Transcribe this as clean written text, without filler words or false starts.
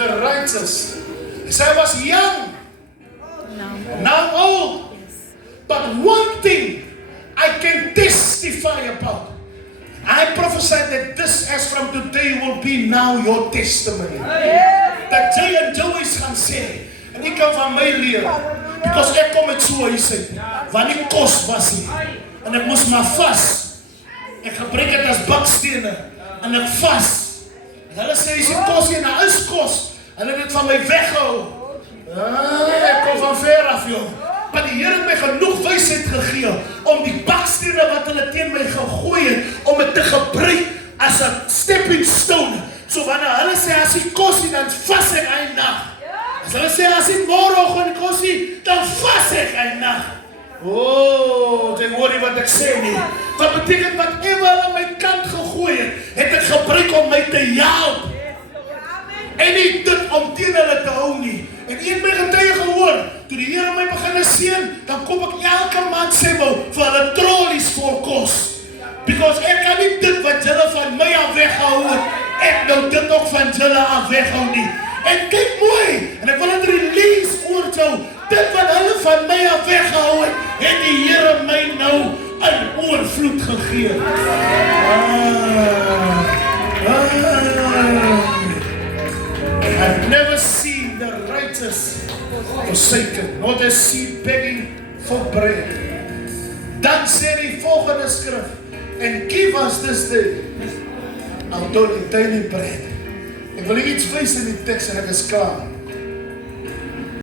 the righteous. He said, I was young, now old. But one thing I can testify about. I prophesy that this as from today will be now your testimony. Dat jy en Joey's gaan sê, en ek kan van my leer, because ek kom met so huis uit, waar nie kos was nie, en ek moes maar vas, ek gebruik het as bakstene, en ek vas, en hulle sê, is die kos hier, nou is kos, hulle het dit van my weggehou, ek kom van ver af, joh, maar die Here het my genoeg wysheid gegee, om die bakstene wat hulle teen my gegooi het, om het te gebruik, as 'n stepping stone, so wanneer hulle sê, as die kos nie, dan vas ek een nacht, as hulle sê, as die môreoggend kos nie, dan vas ek een nacht, jy hoor nie wat ek sê nie, wat beteken wat hulle my kant gegooi het ek gebruik om my te help, en nie dit om teen hulle te hou nie, en een my getuie gehoor, toe die Here my begin seën, dan kom ek elke maand sê vir hulle trollies vol kos, because ek kan nie dit wat julle van my af weggehou het, ek nou dit ook van julle af weghou nie, en kyk mooi, en ek wil het release oor jou, dit wat hulle van my af weggehou het, het die Here my nou in oorvloed gegee. I've never seen the righteous forsaken, nor the seed begging for bread. Dan sê die volgende skrif, and give us this day our daily bread. Ek wil iets wys in die teks en ek is klaar.